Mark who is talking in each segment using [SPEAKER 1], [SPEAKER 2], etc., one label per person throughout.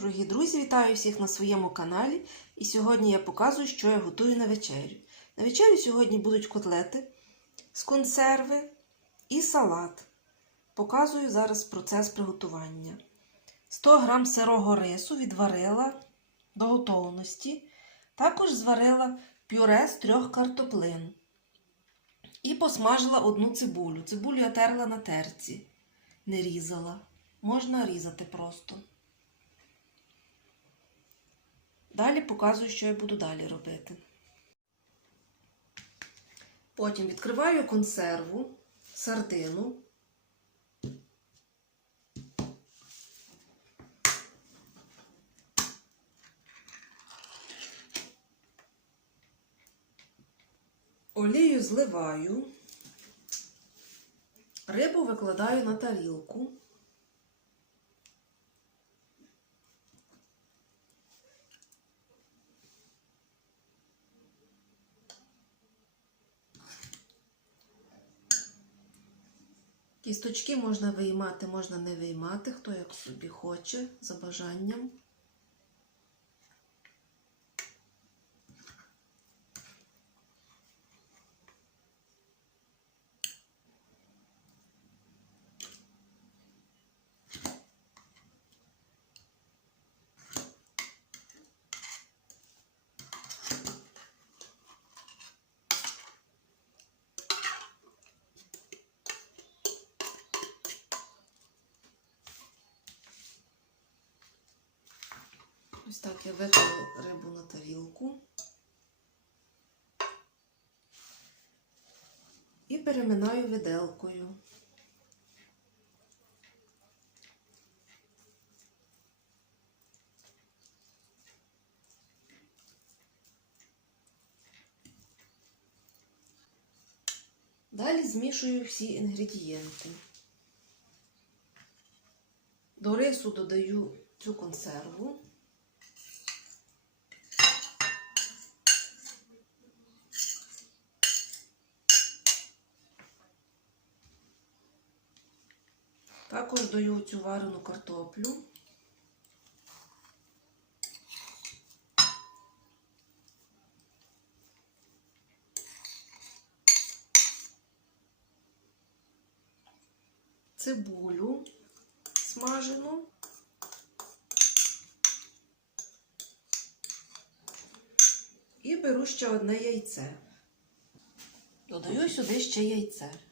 [SPEAKER 1] Дорогі друзі, вітаю всіх на своєму каналі. І сьогодні я показую, що я готую на вечерю. На вечерю сьогодні будуть котлети з консерви і салат. Показую зараз процес приготування. 100 г сирого рису відварила до готовності. Також зварила пюре з трьох картоплин. І посмажила одну цибулю. Цибулю я терла на терці, не різала. Можна різати просто. Далі показую, що я буду далі робити. Потім відкриваю консерву, сардину. Олію зливаю, рибу викладаю на тарілку. Кісточки можна виймати, можна не виймати, хто як собі хоче, за бажанням. Так я виклала рибу на тарілку. І переминаю виделкою. Далі змішую всі інгредієнти. До рису додаю цю консерву. Також даю цю варену картоплю. Цибулю смажену. І беру ще одне яйце. Додаю сюди ще яйце.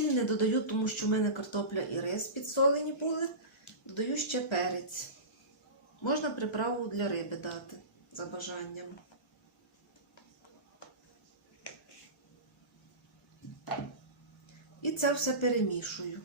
[SPEAKER 1] Сіль не додаю, тому що в мене картопля і рис підсолені були. Додаю ще перець. Можна приправу для риби дати за бажанням. І це все перемішую.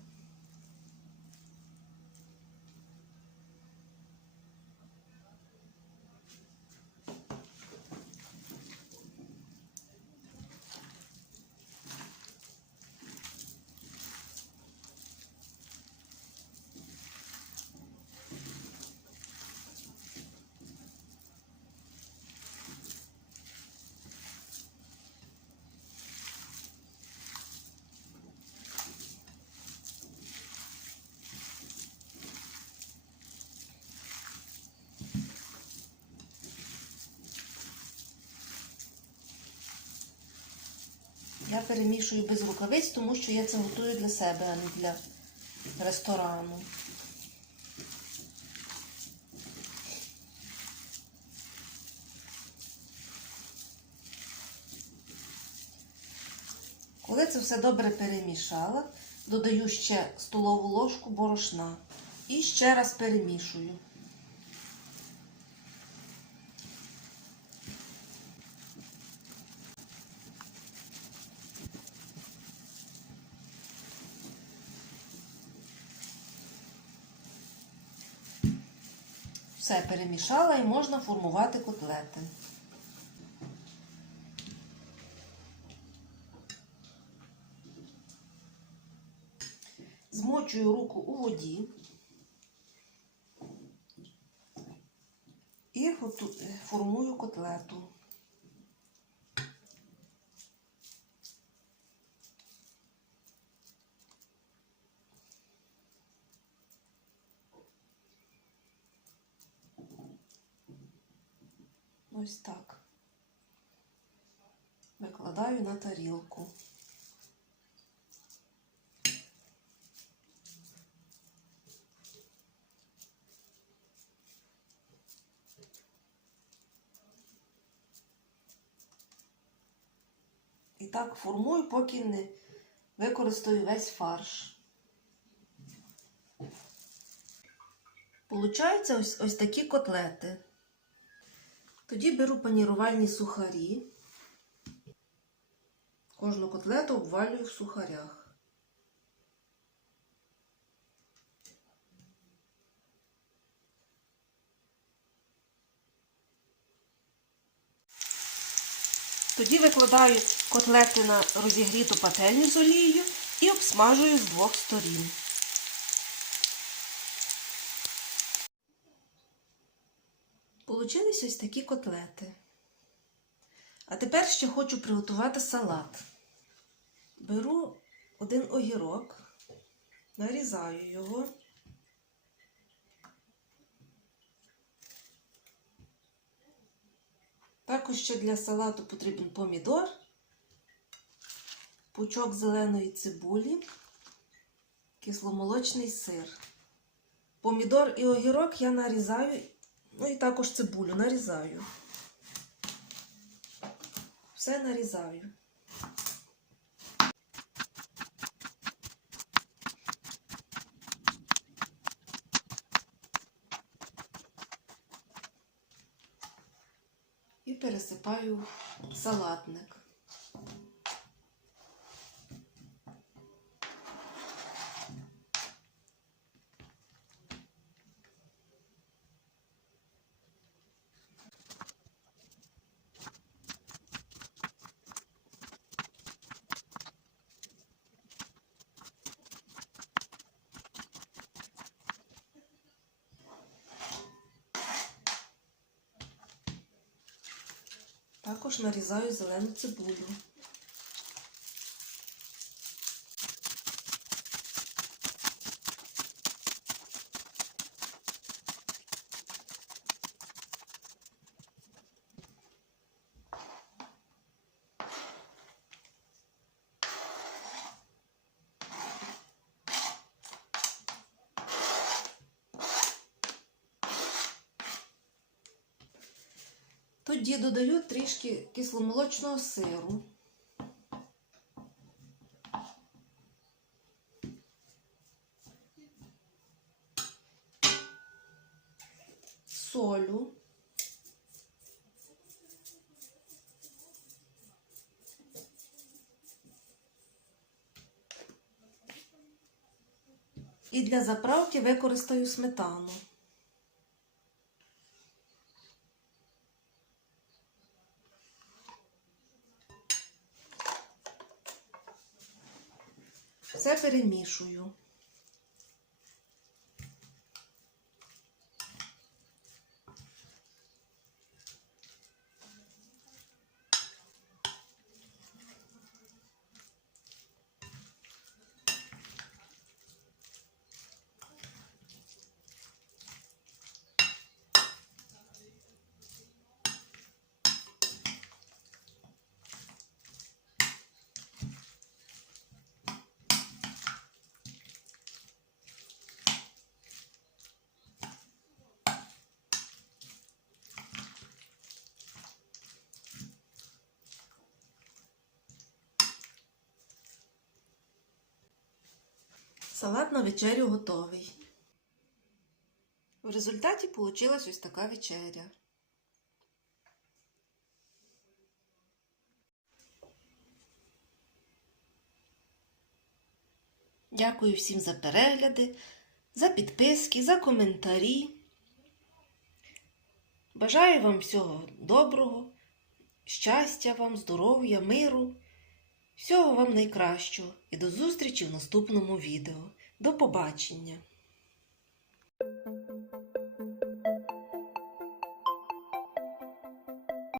[SPEAKER 1] Я перемішую без рукавиць, тому що я це готую для себе, а не для ресторану. Коли це все добре перемішала, додаю ще столову ложку борошна і ще раз перемішую. Все перемішала і можна формувати котлети. Змочую руку у воді і формую котлету. Ось так. Викладаю на тарілку. І так формую, поки не використаю весь фарш. Получаються ось, ось такі котлети. Тоді беру панірувальні сухарі. Кожну котлету обвалюю в сухарях. Тоді викладаю котлети на розігріту пательню з олією і обсмажую з двох сторін. Получились ось такі котлети. А тепер ще хочу приготувати салат. Беру один огірок, нарізаю його. Також ще для салату потрібен помідор, пучок зеленої цибулі, кисломолочний сир. Помідор і огірок я нарізаю, ну і також цибулю нарізаю. Все нарізаю. І пересипаю салатник. Також нарізаю зелену цибулю. Тоді додаю трішки кисломолочного сиру. Солю. І для заправки використаю сметану. Все перемішую. Салат на вечерю готовий. В результаті вийшла ось така вечеря. Дякую всім за перегляди, за підписки, за коментарі. Бажаю вам всього доброго, щастя вам, здоров'я, миру. Всього вам найкращого і до зустрічі в наступному відео. До побачення!